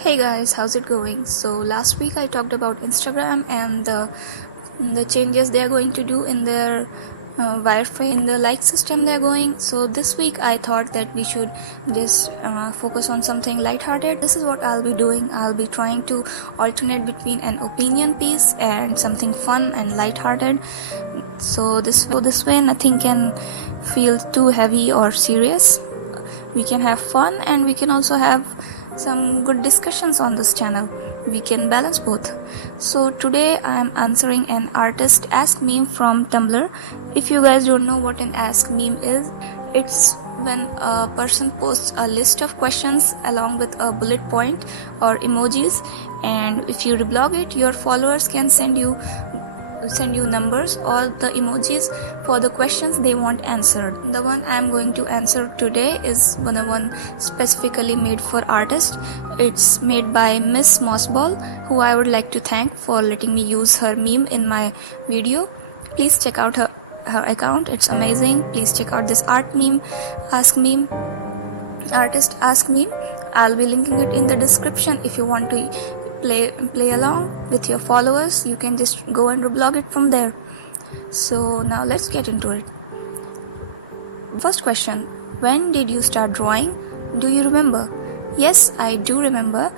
Hey guys, how's it going? So last week I talked about Instagram and the changes they are going to do in their wireframe, in the like system they're going. So this week I thought that we should just focus on something lighthearted. This is what I'll be doing. I'll be trying to alternate between an opinion piece and something fun and lighthearted. So this way nothing can feel too heavy or serious. We can have fun and we can also have some good discussions on this channel. We can balance both. So today I am answering an artist ask meme from Tumblr. If you guys don't know what an ask meme is, it's when a person posts a list of questions along with a bullet point or emojis, and if you reblog it, your followers can send you numbers or the emojis for the questions they want answered. The one I am going to answer today is one specifically made for artists. It's made by Miss Mossball, who I would like to thank for letting me use her meme in my video. Please check out her account, it's amazing. Please check out this artist ask meme. I'll be linking it in the description. If you want to play along with your followers, you can just go and reblog it from there. So now let's get into it. First question: when did you start drawing? Do you remember? Yes, I do remember.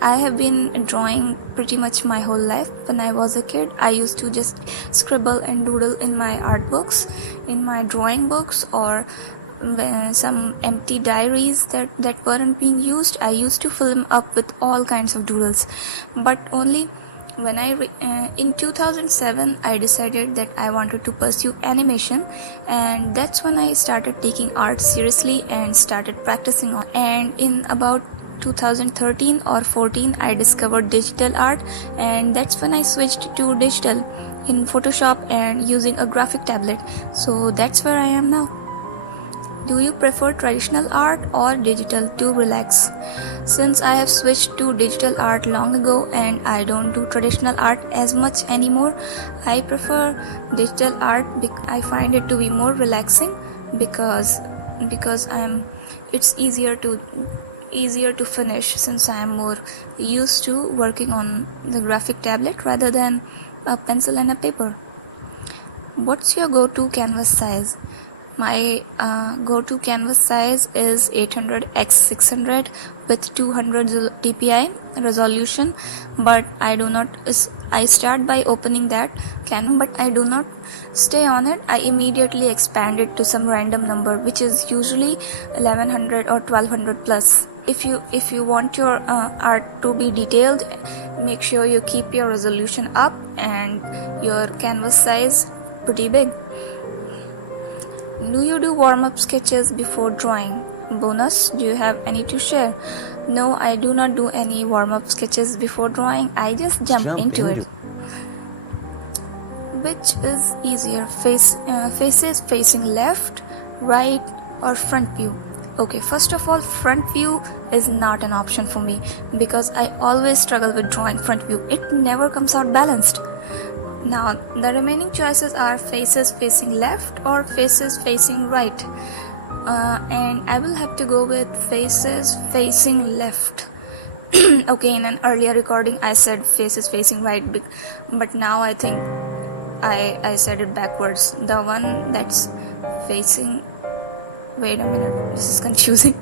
I have been drawing pretty much my whole life. When I was a kid, I used to just scribble and doodle in my art books, in my drawing books, or some empty diaries that weren't being used. I used to fill them up with all kinds of doodles, but only when in 2007 I decided that I wanted to pursue animation, and that's when I started taking art seriously and started practicing on. And in about 2013 or 14 I discovered digital art, and that's when I switched to digital in Photoshop and using a graphic tablet. So that's where I am now. Do you prefer traditional art or digital to relax? Since I have switched to digital art long ago and I don't do traditional art as much anymore, I prefer digital art. I find it to be more relaxing because it's easier to finish, since I am more used to working on the graphic tablet rather than a pencil and a paper. What's your go-to canvas size? My go-to canvas size is 800x600 with 200 dpi resolution, but I start by opening that canvas, but I do not stay on it. I immediately expand it to some random number, which is usually 1100 or 1200 plus. If you want your art to be detailed, make sure you keep your resolution up and your canvas size pretty big. Do you do warm-up sketches before drawing? Bonus, do you have any to share? No, I do not do any warm-up sketches before drawing. I just jump into it. Which is easier, faces facing left, right, or front view? Okay, first of all, front view is not an option for me because I always struggle with drawing front view. It never comes out balanced. Now, the remaining choices are faces facing left or faces facing right. And I will have to go with faces facing left. Okay, in an earlier recording I said faces facing right, but now I think I said it backwards. The one that's facing... Wait a minute, this is confusing.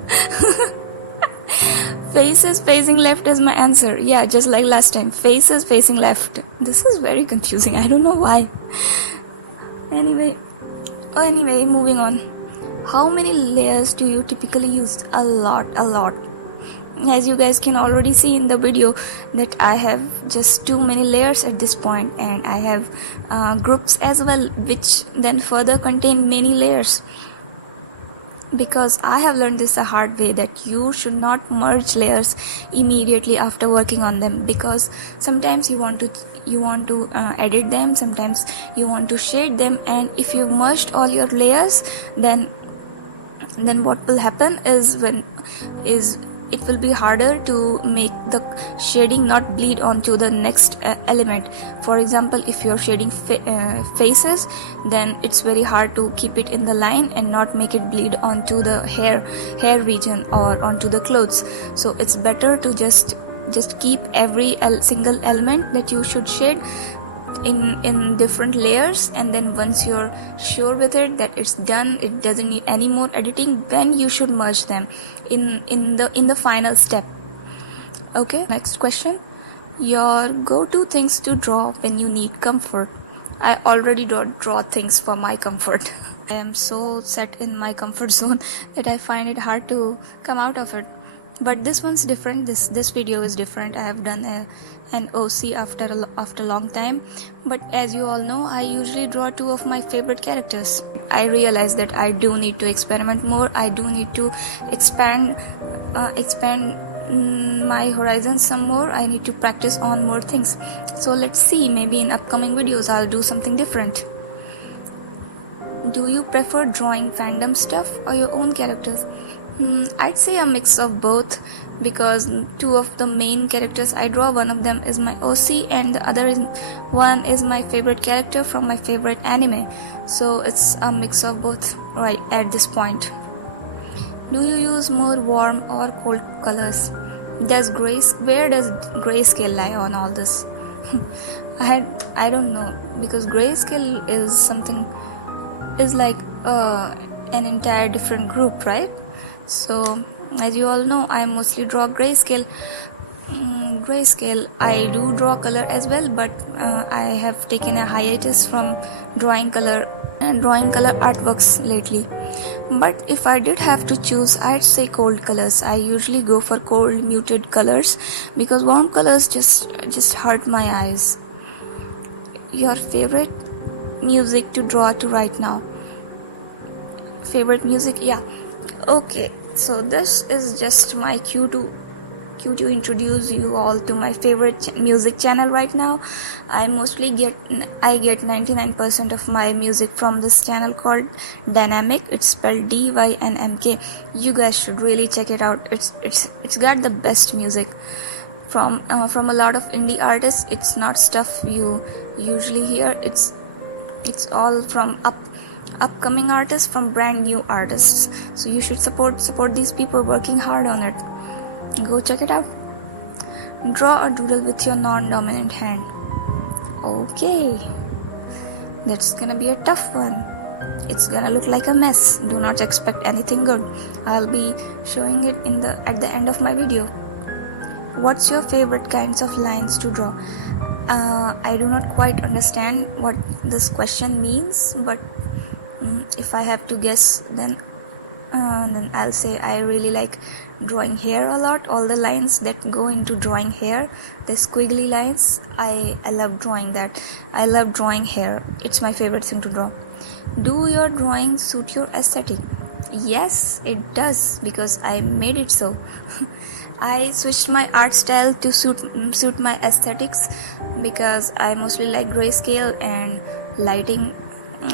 Faces facing left is my answer. Yeah, just like last time. Faces facing left. This is very confusing. I don't know why. Anyway, moving on. How many layers do you typically use? A lot. As you guys can already see in the video that I have just too many layers at this point, and I have groups as well, which then further contain many layers. Because I have learned this the hard way, that you should not merge layers immediately after working on them, because sometimes you want to edit them, sometimes you want to shade them, and if you merged all your layers, then what will happen is it will be harder to make the shading not bleed onto the next element. For example, if you're shading faces, then it's very hard to keep it in the line and not make it bleed onto the hair region or onto the clothes. So it's better to just keep every single element that you should shade in different layers, and then once you're sure with it that it's done, it doesn't need any more editing, then you should merge them in the final step. Okay, next question. Your go-to things to draw when you need comfort. I already draw things for my comfort. I am so set in my comfort zone that I find it hard to come out of it. But this one's different. This video is different. I have done an OC after a long time. But as you all know, I usually draw two of my favorite characters. I realize that I do need to experiment more. I do need to expand my horizons some more. I need to practice on more things. So let's see, maybe in upcoming videos I'll do something different. Do you prefer drawing fandom stuff or your own characters? I'd say a mix of both, because two of the main characters I draw, one of them is my OC and the other one is my favorite character from my favorite anime. So it's a mix of both right at this point. Do you use more warm or cold colors? Where does grayscale lie on all this? I don't know, because grayscale is like an entire different group, right? So as you all know, I mostly draw grayscale. I do draw color as well, but I have taken a hiatus from drawing color artworks lately. But if I did have to choose, I'd say cold colors. I usually go for cold muted colors because warm colors just hurt my eyes. Your favorite music to draw to right now? Favorite music? Yeah. Okay, so this is just my cue to introduce you all to my favorite music channel right now. I get 99% of my music from this channel called Dynamic. It's spelled DYNMK. You guys should really check it out. It's got the best music from a lot of indie artists. It's not stuff you usually hear. It's all from upcoming artists, from brand new artists. So you should support these people working hard on it. Go check it out. Draw a doodle with your non-dominant hand. Okay, that's gonna be a tough one. It's gonna look like a mess. Do not expect anything good. I'll be showing it at the end of my video. What's your favorite kinds of lines to draw? I do not quite understand what this question means, but if I have to guess, then I'll say I really like drawing hair a lot. All the lines that go into drawing hair, the squiggly lines, I love drawing that. I love drawing hair. It's my favorite thing to draw. Do your drawings suit your aesthetic? Yes, it does, because I made it so. I switched my art style to suit my aesthetics, because I mostly like grayscale and lighting,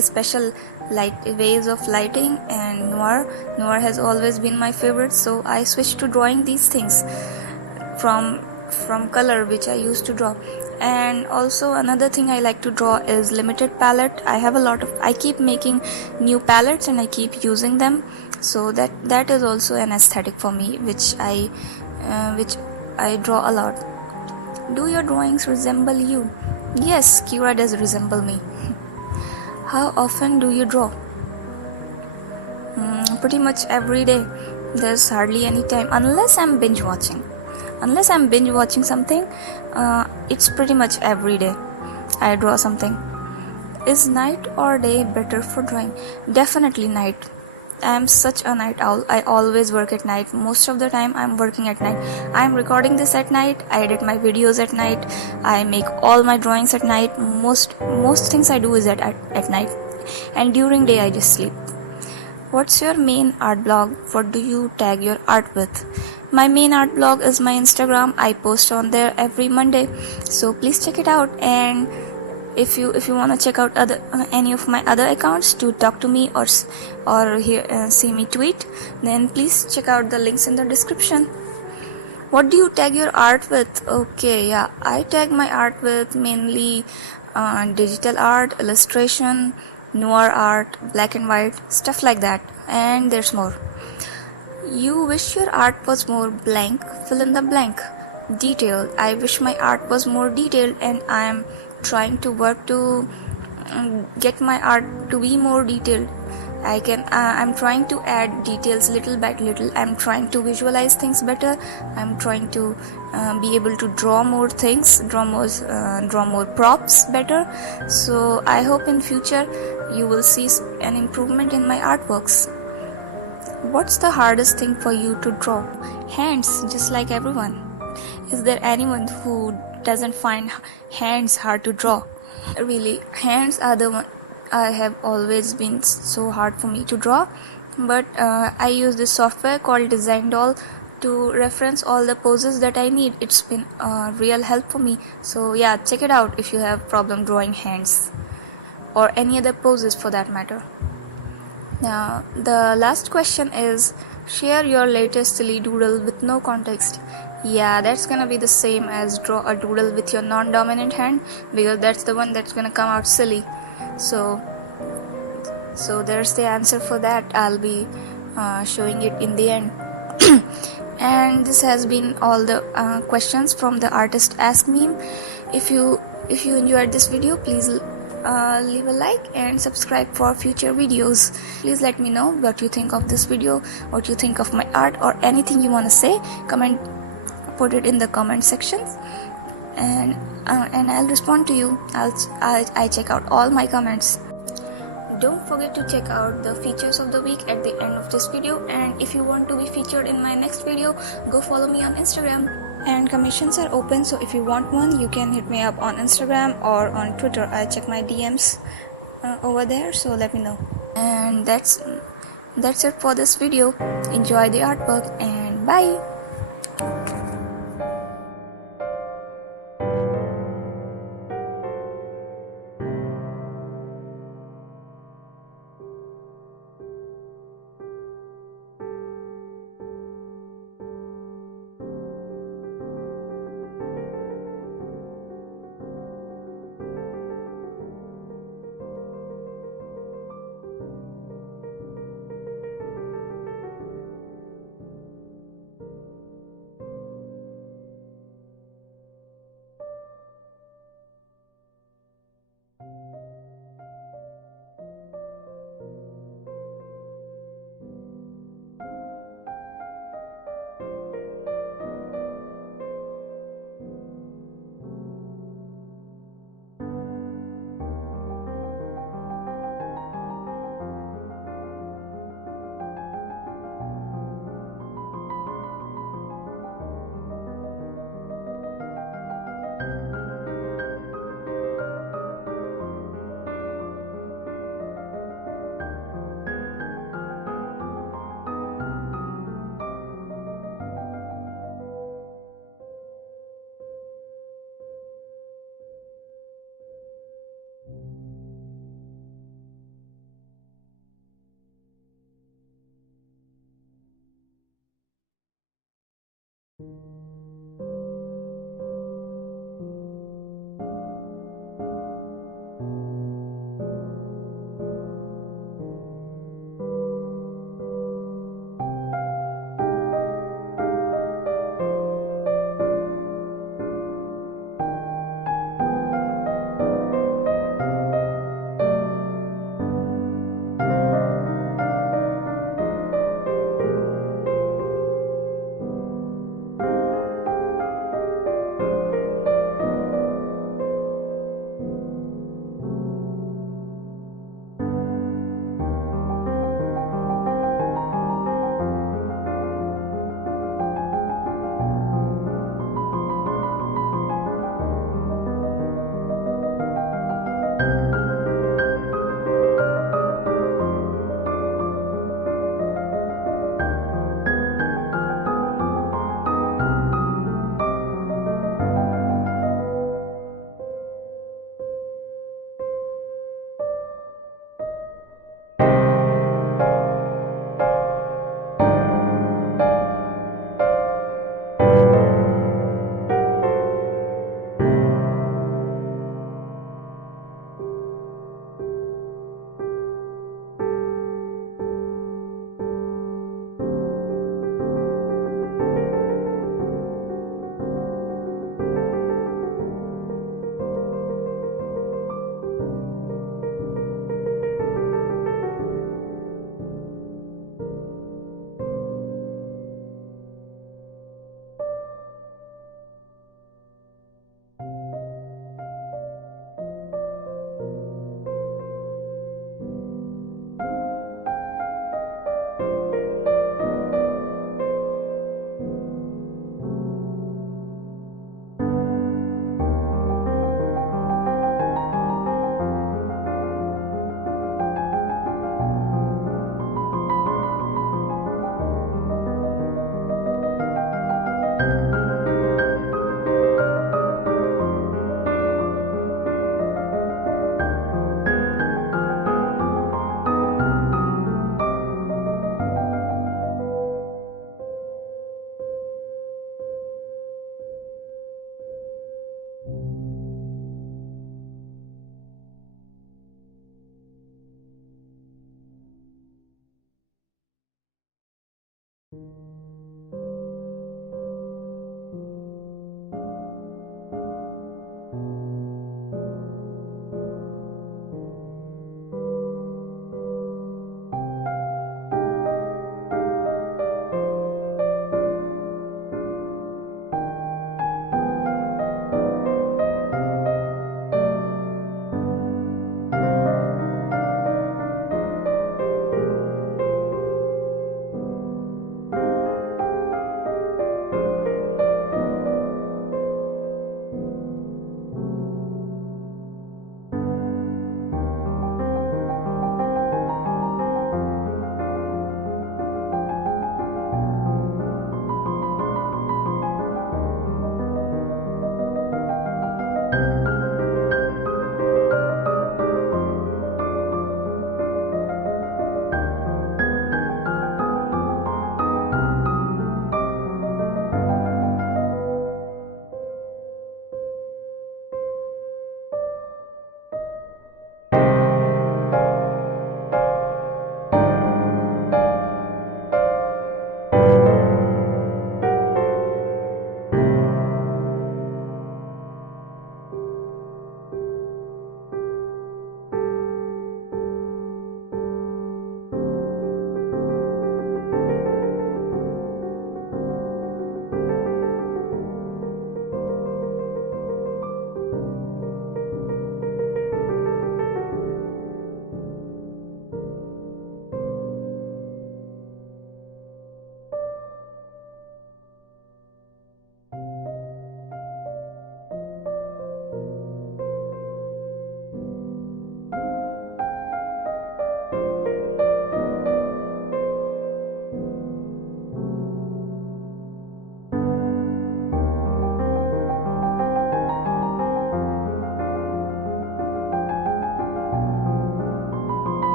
special ways of lighting, and noir has always been my favorite. So I switched to drawing these things from color, which I used to draw. And also another thing I like to draw is limited palette. I keep making new palettes and I keep using them, so that is also an aesthetic for me, which I draw a lot. Do your drawings resemble you? Yes, Kira does resemble me. How often do you draw? Pretty much every day. There's hardly any time, unless I'm binge watching something. It's pretty much every day I draw something. Is night or day better for drawing? Definitely night. I am such a night owl. I always work at night. Most of the time I'm working at night. I'm recording this at night. I edit my videos at night. I make all my drawings at night. Most things I do is at night. And during day I just sleep. What's your main art blog? What do you tag your art with? My main art blog is my Instagram. I post on there every Monday. So please check it out. And if you want to check out any of my other accounts to talk to me or hear see me tweet, then please check out the links in the description. What do you tag your art with? Okay, yeah, I tag my art with mainly digital art, illustration, noir art, black and white, stuff like that, and there's more. You wish your art was more blank, fill in the blank. Detailed. I wish my art was more detailed, and I am trying to work to get my art to be more detailed. I'm trying to add details little by little. I'm trying to visualize things better. I'm trying to be able to draw more things, draw more props better. So I hope in future you will see an improvement in my artworks. What's the hardest thing for you to draw? Hands, just like everyone. Is there anyone who doesn't find hands hard to draw? Really, hands are the one I have always been so hard for me to draw. But I use this software called Design Doll to reference all the poses that I need. It's been a real help for me. So yeah, check it out if you have problem drawing hands or any other poses for that matter. Now, the last question is, share your latest silly doodle with no context. Yeah, that's gonna be the same as draw a doodle with your non-dominant hand, because that's the one that's gonna come out silly. So there's the answer for that. I'll be showing it in the end. And this has been all the questions from the artist ask meme. If you enjoyed this video, please leave a like and subscribe for future videos. Please let me know what you think of this video, what you think of my art, or anything you want to say. Put it in the comment sections, and I'll respond to you. I check out all my comments. Don't forget to check out the features of the week at the end of this video, and if you want to be featured in my next video, go follow me on Instagram. And commissions are open, so if you want one, you can hit me up on Instagram or on Twitter. I check my DMs over there, so let me know. And that's it for this video. Enjoy the artwork, and bye.